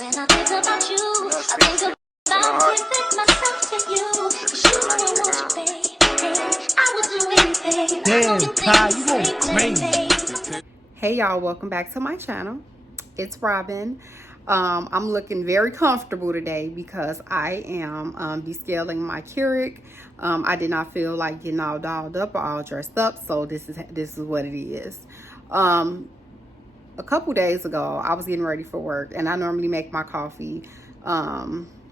When I think about you, I think about giving myself to you. 'Cause you know I want you, baby. I would do anything. Damn, Ty, you going crazy. Hey y'all, welcome back to my channel. It's Robin. I'm looking very comfortable today because I am descaling my Keurig. I did not feel like getting all dolled up or all dressed up, so this is what it is. A couple days ago, I was getting ready for work, and I normally make my coffee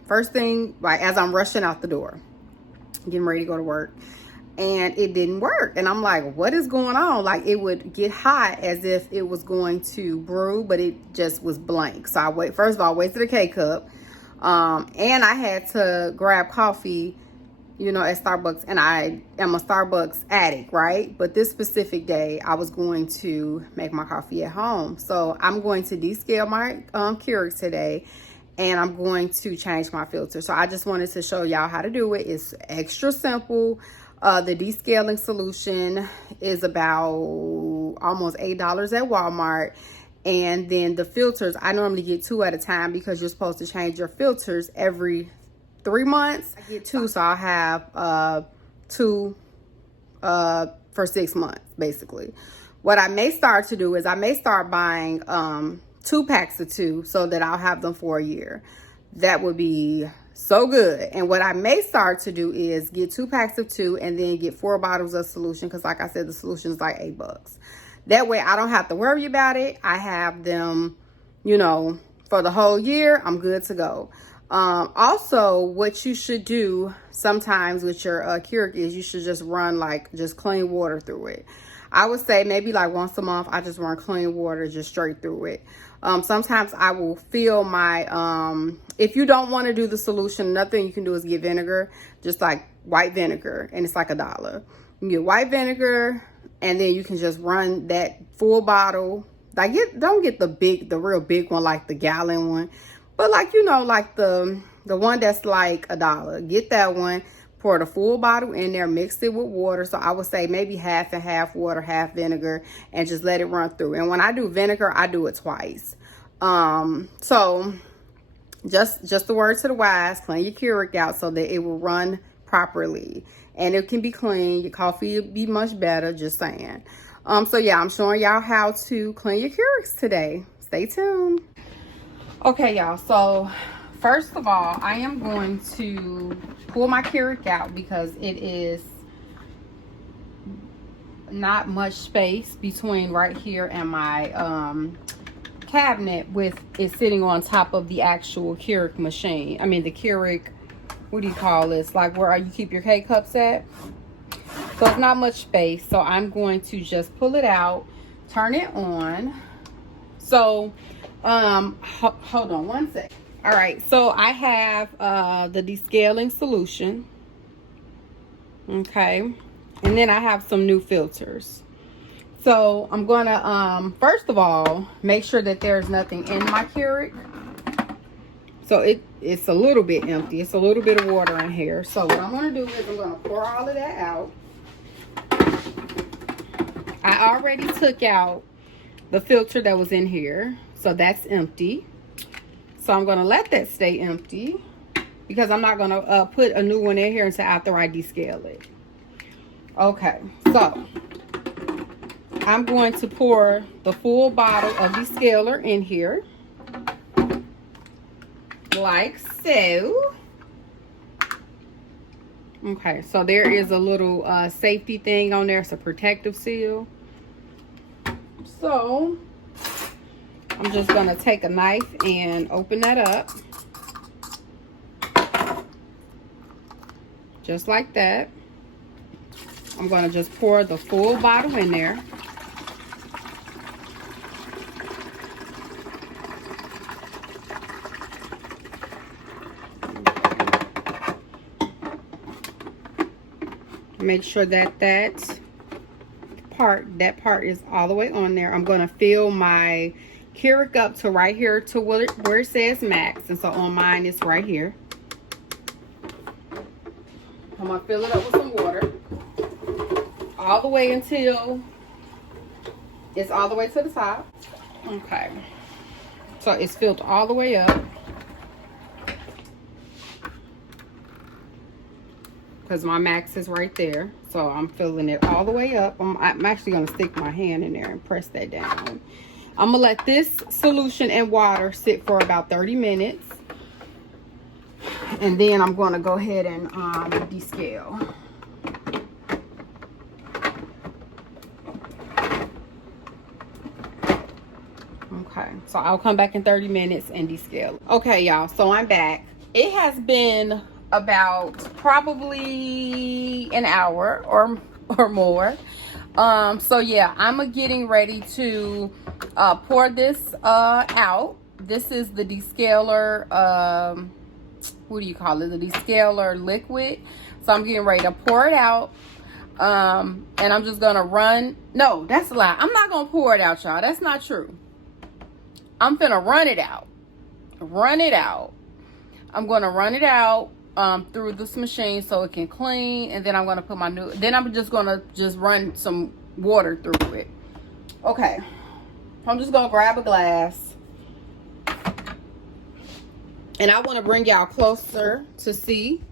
first thing, like as I'm rushing out the door, getting ready to go to work. And it didn't work, and I'm like, what is going on? Like, it would get hot as if it was going to brew, but it just was blank. So I first of all wasted a K-cup, and I had to grab coffee, you know, at Starbucks, and I am a Starbucks addict, right? But this specific day, I was going to make my coffee at home. So I'm going to descale my Keurig today, and I'm going to change my filter. So I just wanted to show y'all how to do it. It's extra simple. The descaling solution is about almost $8 at Walmart. And then the filters, I normally get 2 at a time because you're supposed to change your filters every 3 months. I get 2, so I'll have 2 for 6 months, basically. What I may start to do is I may start buying 2 packs of 2 so that I'll have them for a year. That would be so good. And what I may start to do is get 2 packs of 2 and then get 4 bottles of solution, because like I said, the solution is like $8. That way I don't have to worry about it. I have them, you know, for the whole year. I'm good to go. Also, what you should do sometimes with your Keurig is you should just run just clean water through it. I would say maybe like once a month, I just run clean water just straight through it. Sometimes I will fill my, if you don't want to do the solution, nothing you can do is get vinegar, just like white vinegar, and it's like $1. You get white vinegar, and then you can just run that full bottle. Like, don't get the real big one, like the gallon one, but like, you know, like the one that's like $1. Get that one. Pour the full bottle in there, mix it with water. So I would say maybe half and half water, half vinegar, and just let it run through. And when I do vinegar, I do it twice. So just the word to the wise, clean your Keurig out so that it will run properly. And it can be clean. Your coffee will be much better, just saying. So yeah, I'm showing y'all how to clean your Keurigs today. Stay tuned. Okay, y'all, so first of all, I am going to pull my Keurig out because it is not much space between right here and my cabinet with it sitting on top of the actual Keurig machine. I mean, the Keurig, what do you call this? Like where you keep your K-cups at. So it's not much space. So I'm going to just pull it out, turn it on. So, hold on one sec. All right, so I have the descaling solution, okay, and then I have some new filters. So I'm gonna first of all make sure that there's nothing in my Keurig. So it's a little bit empty. It's a little bit of water in here. So what I'm gonna do is I'm gonna pour all of that out. I already took out the filter that was in here, so that's empty. So I'm going to let that stay empty because I'm not going to put a new one in here until after I descale it. Okay, so I'm going to pour the full bottle of descaler in here, like so. Okay, so there is a little safety thing on there. It's a protective seal. So I'm just going to take a knife and open that up. Just like that. I'm going to just pour the full bottle in there. Make sure that that part is all the way on there. I'm going to fill my Keurig up to right here to where it says max, and so on mine it's right here. I'm gonna fill it up with some water all the way until it's all the way to the top. Okay, so it's filled all the way up. because my max is right there. So I'm filling it all the way up. I'm actually going to stick my hand in there and press that down. I'm going to let this solution and water sit for about 30 minutes. And then I'm going to go ahead and descale. Okay, so I'll come back in 30 minutes and descale. Okay, y'all, so I'm back. It has been about probably an hour or more. So yeah, I'm getting ready to pour this out. This is the descaler, what do you call it? The descaler liquid. So I'm getting ready to pour it out. And I'm just gonna run. No, that's a lie. I'm not gonna pour it out, y'all. That's not true. I'm gonna run it out. Run it out. I'm gonna run it out through this machine so it can clean, and then I'm gonna put my new. Then I'm just gonna run some water through it. Okay. I'm just gonna grab a glass, and I want to bring y'all closer to see.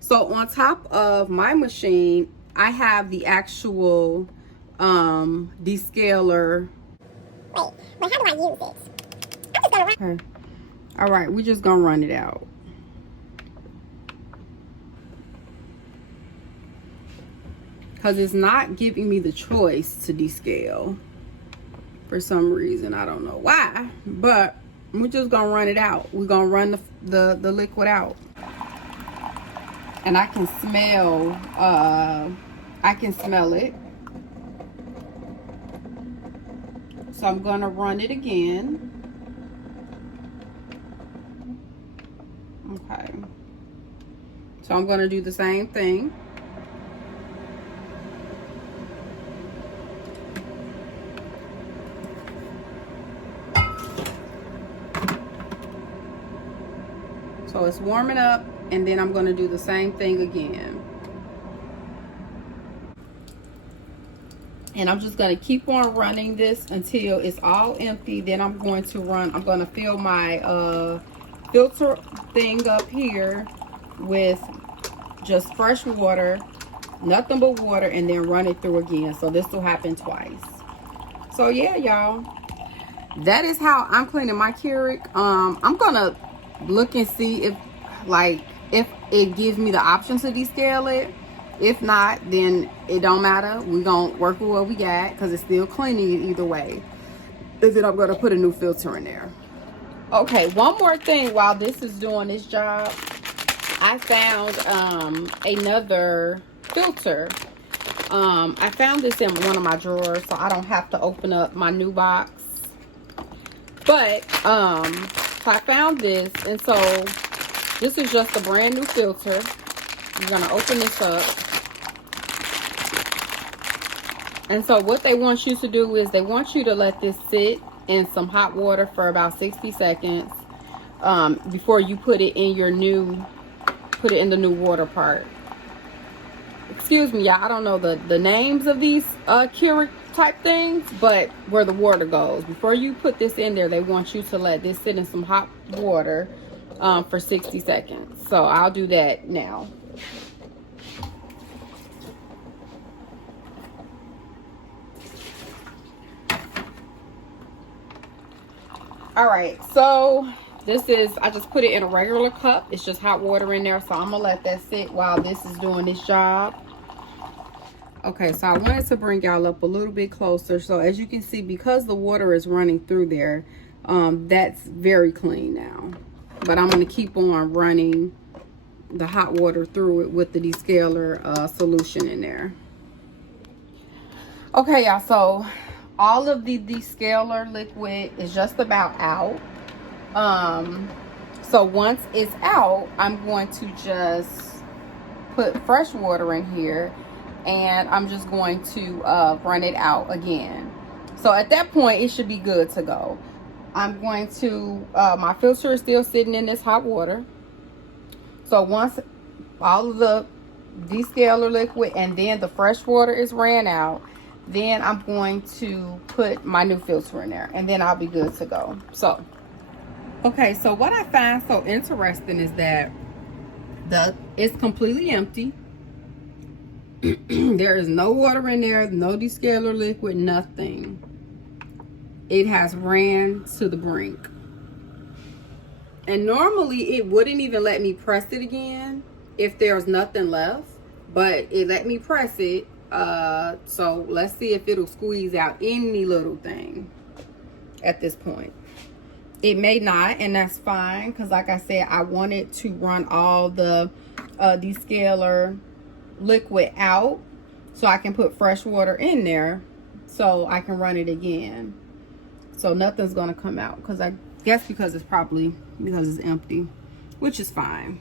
So on top of my machine, I have the actual descaler. Wait, but how do I use it? Okay. All right, we're just gonna run it out. Because it's not giving me the choice to descale for some reason. I don't know why, but we're just gonna run it out. We're gonna run the liquid out. And I can smell it. So I'm gonna run it again. Okay. So I'm gonna do the same thing. So it's warming up, and then I'm gonna do the same thing again. And I'm just gonna keep on running this until it's all empty. Then I'm going to fill my filter thing up here with just fresh water, nothing but water, and then run it through again. So this will happen twice. So yeah, y'all, that is how I'm cleaning my Keurig. I'm gonna look and see if it gives me the option to descale it. If not, then it don't matter. We're gonna work with what we got because it's still cleaning it either way. And then I'm gonna put a new filter in there. Okay, one more thing while this is doing this job. I found another filter. I found this in one of my drawers, so I don't have to open up my new box. But so I found this, and so this is just a brand new filter. I'm gonna open this up. And so what they want you to do is they want you to let this sit in some hot water for about 60 seconds before you put it in the new water part. Excuse me, y'all, I don't know the names of these Keurig type things, but where the water goes. Before you put this in there, they want you to let this sit in some hot water for 60 seconds. So I'll do that now. All right, so this is, I just put it in a regular cup. It's just hot water in there, so I'm gonna let that sit while this is doing this job. Okay, so I wanted to bring y'all up a little bit closer. So as you can see, because the water is running through there, that's very clean now. But I'm gonna keep on running the hot water through it with the descaler solution in there. Okay, y'all, so all of the descaler liquid is just about out. So once it's out, I'm going to just put fresh water in here, and I'm just going to run it out again. So at that point, it should be good to go. I'm going to, my filter is still sitting in this hot water. So once all of the descaler liquid and then the fresh water is ran out, then I'm going to put my new filter in there, and then I'll be good to go. So, okay, so what I find so interesting is that it's completely empty. There is no water in there, no descaler liquid, nothing. It has ran to the brink. And normally it wouldn't even let me press it again if there's nothing left, but it let me press it. So let's see if it'll squeeze out any little thing at this point. It may not, and that's fine, because like I said, I wanted to run all the descaler liquid out so I can put fresh water in there so I can run it again. So nothing's gonna come out, because I guess because it's empty, which is fine.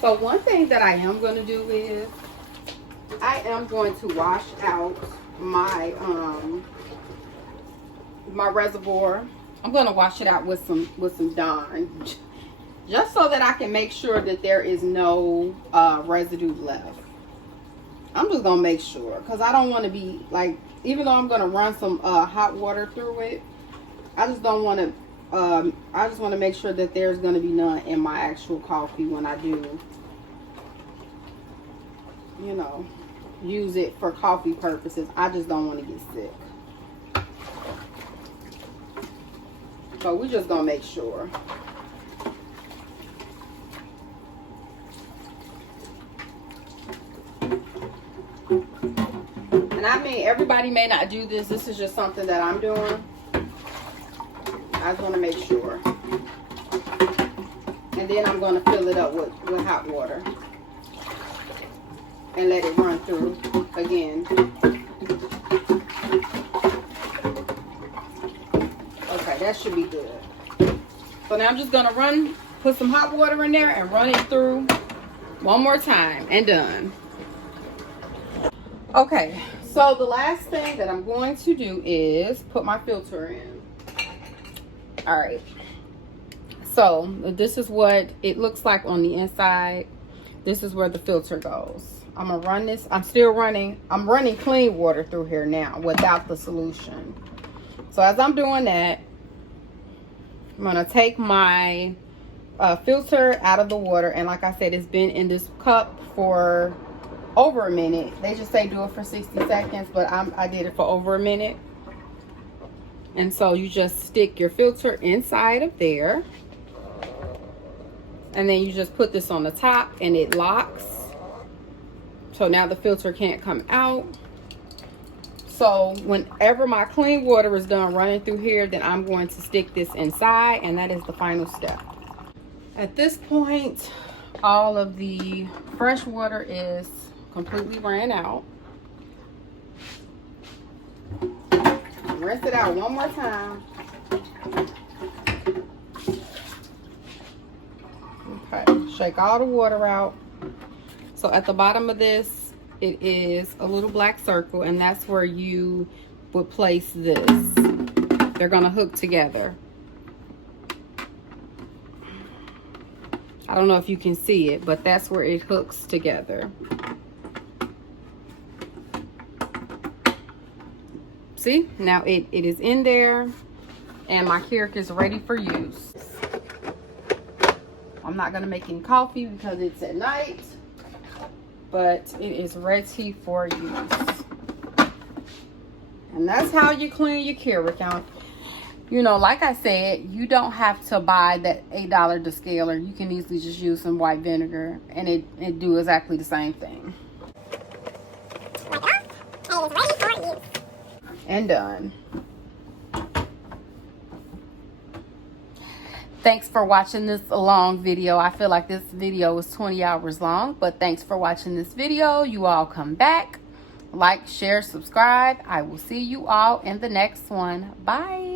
So one thing that I am going to do is I am going to wash out my my reservoir. I'm going to wash it out with some Dawn, just so that I can make sure that there is no residue left. I'm just going to make sure, because I don't want to be like, even though I'm going to run some hot water through it, I just don't want to I just want to make sure that there's going to be none in my actual coffee when I do, you know, use it for coffee purposes. I just don't want to get sick. So we're just going to make sure. And I mean, everybody may not do this. This is just something that I'm doing. I just want to make sure. And then I'm going to fill it up with hot water. And let it run through again. Okay, that should be good. So now I'm just going to put some hot water in there and run it through one more time and done. Okay, so the last thing that I'm going to do is put my filter in. All right, so this is what it looks like on the inside. This is where the filter goes. I'm gonna run this. I'm running clean water through here now without the solution. So as I'm doing that, I'm gonna take my filter out of the water, and like I said, it's been in this cup for over a minute. They just say do it for 60 seconds, but I did it for over a minute. And so you just stick your filter inside of there, and then you just put this on the top and it locks. So now the filter can't come out. So whenever my clean water is done running through here, then I'm going to stick this inside, and that is the final step. At this point, all of the fresh water is completely ran out. Rinse it out one more time. Okay, shake all the water out. So at the bottom of this, it is a little black circle, and that's where you would place this. They're gonna hook together. I don't know if you can see it, but that's where it hooks together. See, now it is in there, and my Keurig is ready for use. I'm not gonna make any coffee because it's at night, but it is ready for use. And that's how you clean your Keurig. You know, like I said, you don't have to buy that $8 descaler. You can easily just use some white vinegar, and it do exactly the same thing. And done. Thanks for watching this long video. I feel like this video was 20 hours long, but thanks for watching this video. You all come back, like, share, subscribe. I will see you all in the next one. Bye.